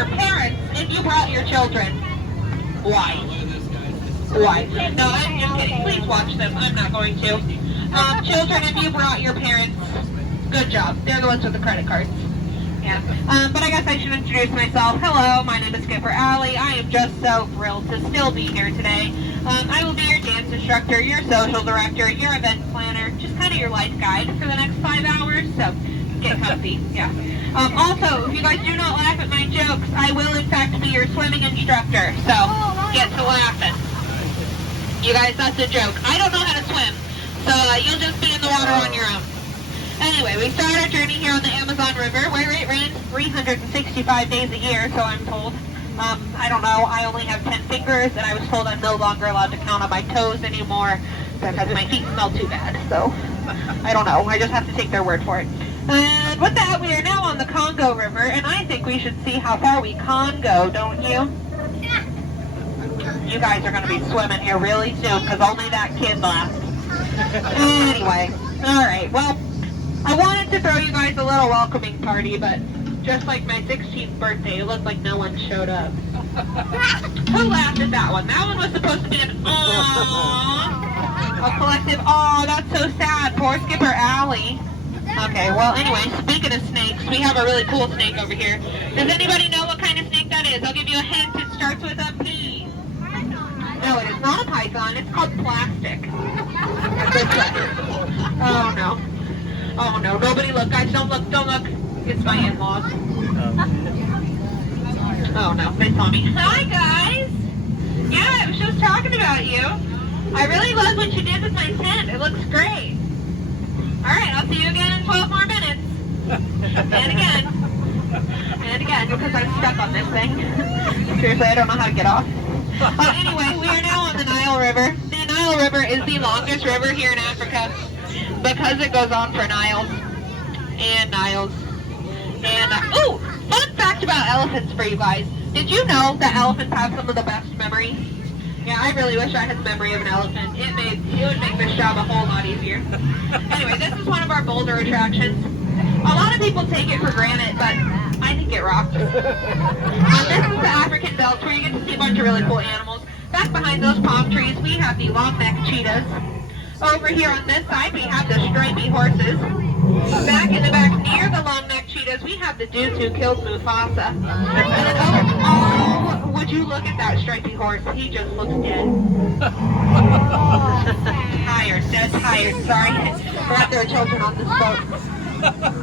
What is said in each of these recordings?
or parents, if you brought your children, why? Why? No, I'm just kidding. Please watch them. I'm not going to. Children, if you brought your parents, good job. They're the ones with the credit cards. Yeah. But I guess I should introduce myself. Hello, my name is Skipper Allie. I am just so thrilled to still be here today. I will be your dance instructor, your social director, your event planner, just kind of your life guide for the next 5 hours. So get comfy. Yeah. Also, if you guys do not laugh at my jokes, I will in fact be your swimming instructor. So get to laughing. You guys, that's a joke. I don't know how to swim, so you'll just be in the water on your own. Anyway, we start our journey here on the Amazon River, where it rains 365 days a year, so I'm told. I don't know, I only have 10 fingers, and I was told I'm no longer allowed to count on my toes anymore, because my feet smell too bad, so I don't know, I just have to take their word for it. And with that, we are now on the Congo River, and I think we should see how far we can go, don't you? You guys are going to be swimming here really soon, because only that kid laughed. Anyway, alright, well, I wanted to throw you guys a little welcoming party, but just like my 16th birthday, it looked like no one showed up. Who laughed at that one? That one was supposed to be an aww, a collective aww, that's so sad, poor Skipper Allie. Okay, well anyway, speaking of snakes, we have a really cool snake over here. Does anybody know what kind of snake that is? I'll give you a hint, it starts with a P. No, it is not a python, it's called plastic. Oh no. Oh no, nobody look, guys, don't look, don't look. It's my in-laws. Oh no, they saw me. Hi guys! Yeah, I was just talking about you. I really love what you did with my tent, it looks great. Alright, I'll see you again in 12 more minutes. And again. And again, because I'm stuck on this thing. Seriously, I don't know how to get off. Anyway, we are now on the Nile River. The Nile River is the longest river here in Africa because it goes on for Niles and Niles. And, ooh, fun fact about elephants for you guys. Did you know that elephants have some of the best memory? Yeah, I really wish I had the memory of an elephant. It would make this job a whole lot easier. Anyway, this is one of our boulder attractions. A lot of people take it for granted, but I think it rocks. This is the African Belts, where you get to see a bunch of really cool animals. Back behind those palm trees, we have the long-necked cheetahs. Over here on this side, we have the stripy horses. Back in the back near the long-necked cheetahs, we have the dudes who killed Mufasa. And then oh, would you look at that stripy horse? He just looks dead. Tired, dead tired, sorry. Forgot there were children on this boat.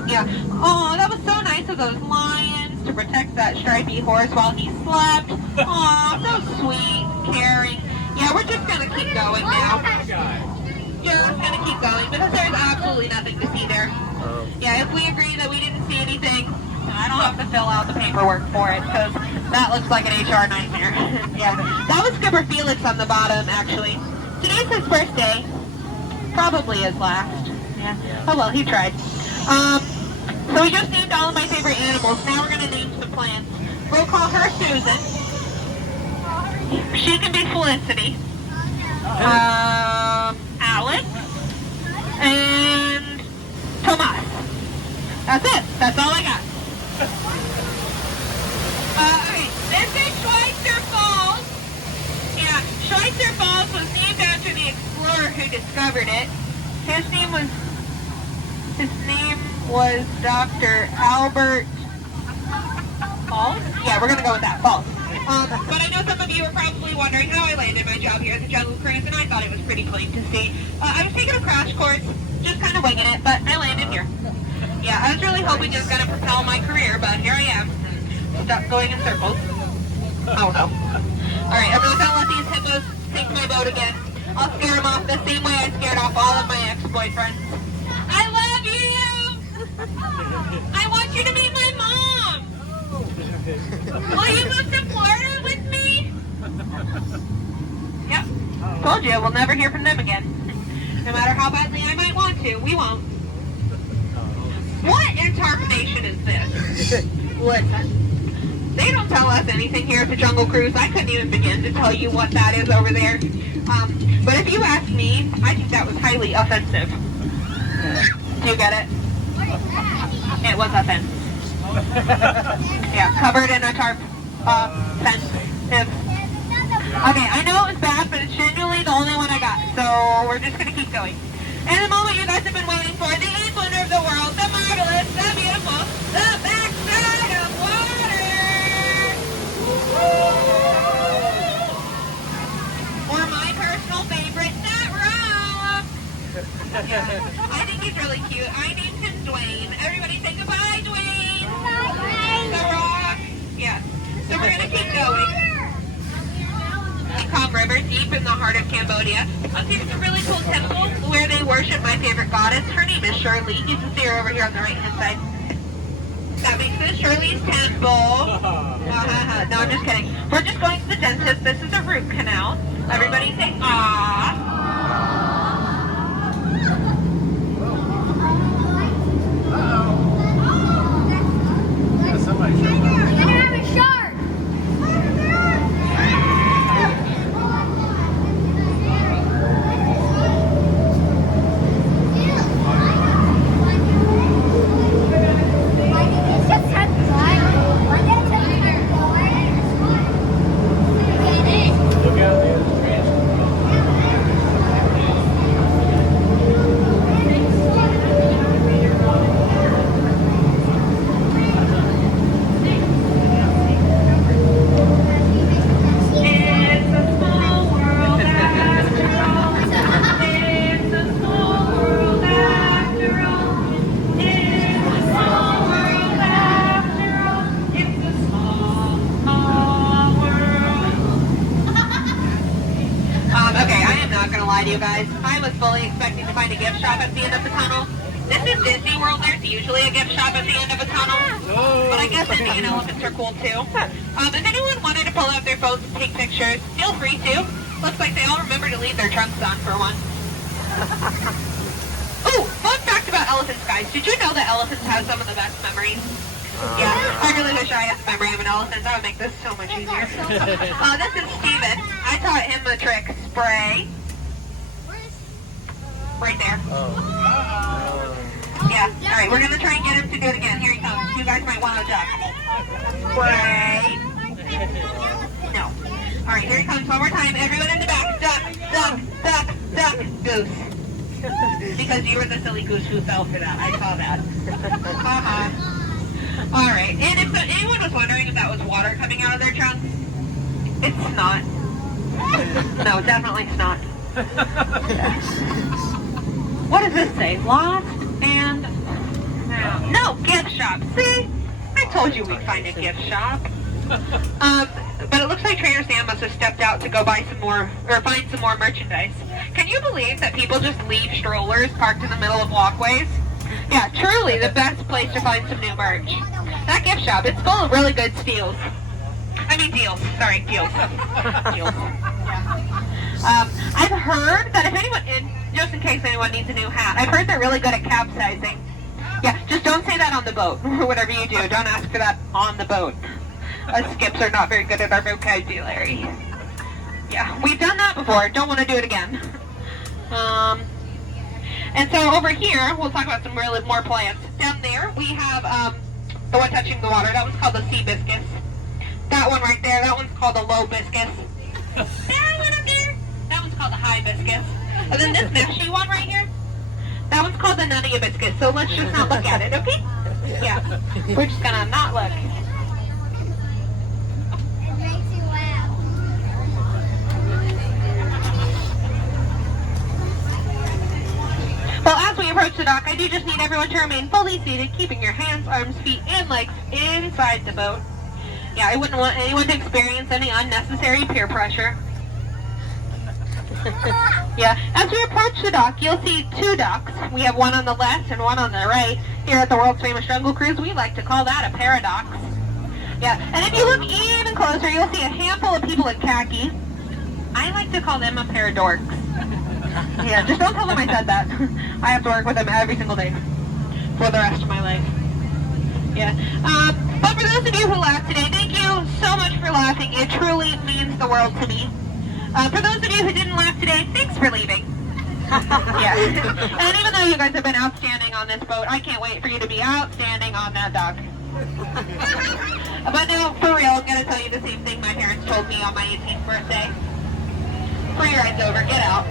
Yeah. Oh, that was so nice of those lions to protect that stripy horse while he slept. Oh, so sweet, caring. Yeah, we're just going to keep going now. Just going to keep going because there's absolutely nothing to see there. Yeah, if we agree that we didn't see anything, I don't have to fill out the paperwork for it because that looks like an HR nightmare. Yeah, that was Skipper Felix on the bottom, actually. Today's his first day. Probably his last. Yeah. Oh well, he tried. So we just named all of my favorite animals. Now we're going to name some plants. We'll call her Susan. She can be Felicity. Alex. And Tomas. That's it. That's all I got. Okay. This is Schweitzer Falls. Yeah, Schweitzer Falls was named after the explorer who discovered it. His name was Dr. Albert Falls? Yeah, we're going to go with that, Falls. But I know some of you are probably wondering how I landed my job here at the Jungle Cruise, and I thought it was pretty plain to see. I was taking a crash course, just kind of winging it, but I landed here. Yeah, I was really hoping it was going to propel my career, but here I am, stuck going in circles. Oh no. Alright, I'm not going to let these hippos sink my boat again. I'll scare them off the same way I scared off all of my ex-boyfriends. I love you! I want you to meet my mom! Will you move to Florida with me? Yep. Told you, we'll never hear from them again. No matter how badly I might want to, we won't. What interpretation is this? Listen. They don't tell us anything here at the Jungle Cruise. I couldn't even begin to tell you what that is over there. But if you ask me, I think that was highly offensive. Do you get it? It was offensive. Yeah, covered in a tarp fence. Okay, I know it was bad, but it's genuinely the only one I got, so we're just gonna keep going. And the moment you guys have been waiting for, the eighth wonder of the world, the marvelous, the beautiful, the backside of water! Or my personal favorite, that rock! Yeah, I think he's really cute. I named him Dwayne. Everybody say goodbye, Dwayne! The rock! Yeah, so we're gonna keep going. Mekong River, deep in the heart of Cambodia. There's a really cool temple where they worship my favorite goddess. Her name is Shirley. You can see her over here on the right-hand side. That makes this Shirley's temple. No, I'm just kidding. We're just going to the dentist. This is a root canal. Everybody say, ah. Somebody showed up. You're gonna have a shark! Look out there, the trash. Okay, I am not going to lie to you guys. I was fully expecting to find a gift shop at the end of the tunnel. This is Disney World. There's usually a gift shop at the end of a tunnel. But I guess Indian elephants are cool too. If anyone wanted to pull out their phones and take pictures, feel free to. Looks like they all remember to leave their trunks on for one. Oh, fun fact about elephants, guys. Did you know that elephants have some of the best memories? Yeah, I really wish I had the memory of an elephant. That would make this so much easier. This is Steven. I taught him the trick. Spray. Right there. Yeah. All right, we're going to try and get him to do it again. Here he comes. You guys might want to duck. Spray. No. All right, here he comes one more time. Everyone in the back. Duck, duck, duck, duck, goose. Because you were the silly goose who fell for that. I saw that. All right, and if anyone was wondering if that was water coming out of their trunks, it's not. No, definitely it's not. What does this say? Lost and found. No, gift shop. See? I told you we'd find a gift shop. But it looks like Trainer Sam must have stepped out to go buy some more, or find some more merchandise. Can you believe that people just leave strollers parked in the middle of walkways? Yeah, truly the best place to find some new merch. That gift shop, it's full of really good steals. I mean deals. Sorry, deals. Deals. Yeah. I've heard that if anyone, just in case anyone needs a new hat, I've heard they're really good at capsizing. Yeah, just don't say that on the boat. Whatever you do, don't ask for that on the boat. Us skips are not very good at our vocabulary. Yeah, we've done that before. Don't want to do it again. And so over here, we'll talk about some really more plants. Down there, we have the one touching the water. That one's called the sea biscus. That one right there, that one's called the low biscus. That one up there, that one's called the high biscus. And then this meshy one right here, that one's called the none of hibiscus. So let's just not look at it, okay? Yeah, we're just gonna not look. Well, as we approach the dock, I do just need everyone to remain fully seated, keeping your hands, arms, feet, and legs inside the boat. Yeah, I wouldn't want anyone to experience any unnecessary peer pressure. Yeah, as we approach the dock, you'll see two ducks. We have one on the left and one on the right. Here at the world's famous Jungle Cruise, we like to call that a paradox. Yeah, and if you look even closer, you'll see a handful of people in khaki. I like to call them a pair of dorks. Yeah, just don't tell them I said that. I have to work with them every single day for the rest of my life. Yeah. But for those of you who laughed today, thank you so much for laughing. It truly means the world to me. For those of you who didn't laugh today, thanks for leaving. Yeah. And even though you guys have been outstanding on this boat, I can't wait for you to be outstanding on that dock. But no, for real, I'm going to tell you the same thing my parents told me on my 18th birthday. Free ride's over, get out.